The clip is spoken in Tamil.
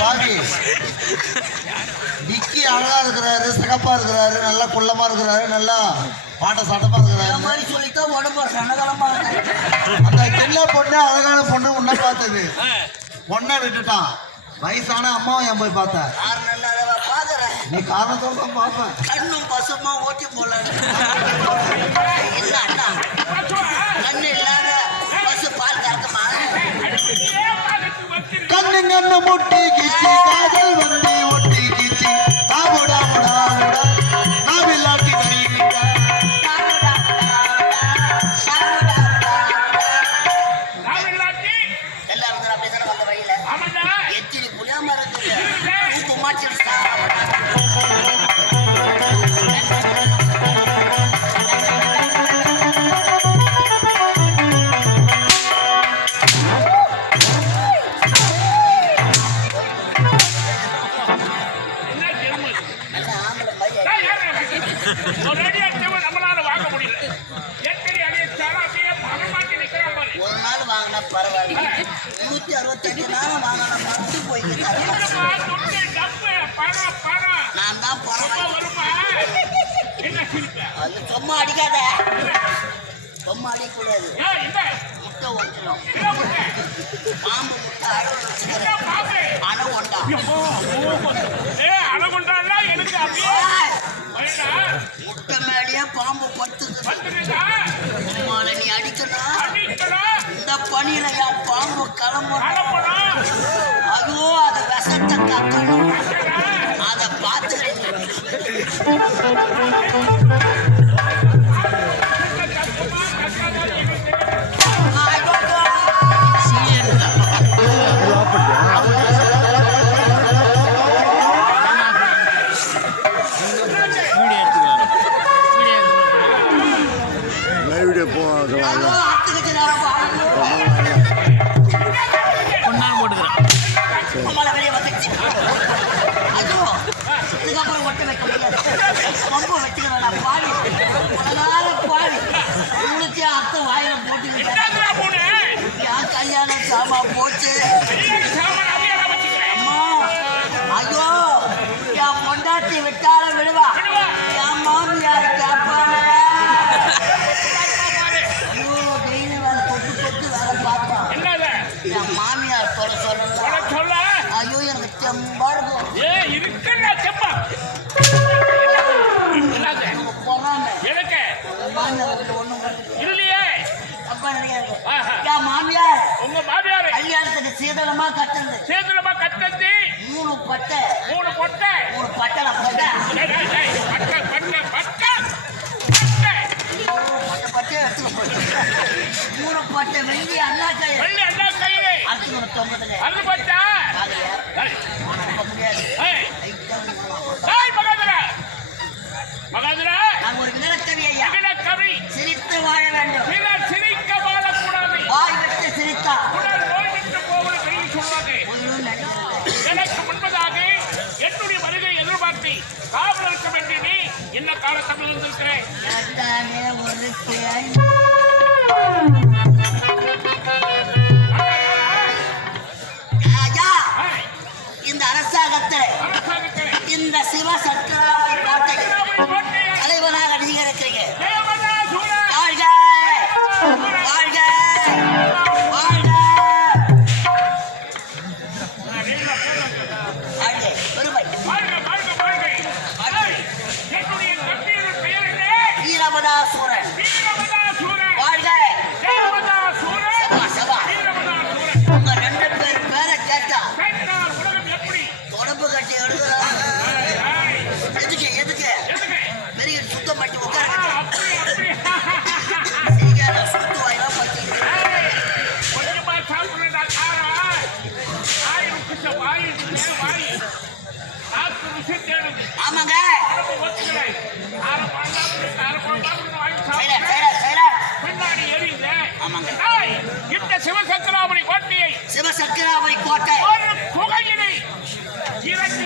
பாவி டிக்கி அழகா இருக்கிறாரு, சிகப்பா இருக்கிறாரு, நல்லா குள்ளமா இருக்கிறாரு, நல்லா பாட்ட சட்டமா இருக்கிறாரு மாதிரி சொல்லித்தான் உடம்பு சன்னதளமா அந்த சின்ன பொண்ணு அழகான பொண்ணு உன்ன பார்த்தது பொண்ணை விட்டுட்டான். வயசான அம்மாவும் என் போய் பார்த்தேன். நீ காரணத்தோட தான் பார்ப்பேன். கண்ணும் பசுமா ஓட்டி போலாம் கண்ணு இல்லாத பசு பால் கறக்குமா கண்ணு கண்ணு முட்டி கிச்சி காதல் வந்து ஒட்டி கிச்சி பாபுடா முடா முடா நாவில்லாட்டி கழிவிட்டா எல்லாரும் அப்படிதான் வந்த வழியில எத்திரி புளியாம இருக்கு மாற்றி நம்மளால வாங்க முடியல. ஒரு நாள் வாங்கினா பரவாயில்ல, 365 நாளும் வாங்கினா மறந்து போய்க்கிறாரு. நான் தான் அது சும்மா அடிக்காத, சும்மா அடிக்கூடாது. முட்டை ஒட்டணும், பாம்பு முட்டை அழகு வச்சுக்கிறேன். அணகுண்டா முட்டை மேலேயே பாம்பு படுத்துக்குது. நீ அடிக்கணும், இந்த பணியில என் பாம்பு கிளம்பணும். ஐயோ அது விஷத்தை கக்கணும், அதை பார்த்துக்கிறேன். இதுக்கப்புறம் ஒட்ட வைக்க முடியாது, ரொம்ப வச்சுக்கிறேன். பாடி பாடி உங்களுக்கே அர்த்த வாயில போட்டு கல்யாணம் சாமா போச்சு. அம்மா ஐயோ என் பொண்டாட்டி விட்டாலும் விடுவா, என் மாமியார் கேட்பான. ஐயோ டெய்லி வேலை தொட்டு தொட்டு வேலை பார்ப்பான். என் மாமியார் சொல்ல ஐயோ எனக்கு செம்பா இருக்கும். மாமியார் உங்க மாமியார் கல்யாணத்துக்கு சீதளமா கட்டுறது 3 பட்டை 3 பட்டை வெள்ளி அண்ணா கயிறு அடுத்து தொங்குதுங்க. நான் ஒரு வினக்கவி ஐயா, சிரித்து வாழ வேண்டும், வாய் விட்டு சிரித்தா எனக்கு முன்பதாக என்னுடைய வருகை எதிர்பார்த்து காவலருக்கு வேண்டி நீ என்ன காலத்தமிழ் வந்திருக்கிறேன். ஒரு இந்த அரசாங்கத்தில் இந்த சிவ சக்கராவை கோட்டை தலைவனாக நீங்க இருக்கிறீங்க. வாழ்க வாழ்க வாழ்க வீரமதாசூரன் வாழ்க. உங்க 2 பேர் பேரை கேட்டா தொடர்பு கட்டி எடுக்கிறாங்க. எதுக்கு பெரிய சுத்தம் பண்ணி உட்கார சுத்து வாயிலாம் பத்தி ஆமாங்க. இந்த சிவசக்கராமணி கோட்டையை சிவசக்கராமணி கோட்டை ஒரு குகையினை 2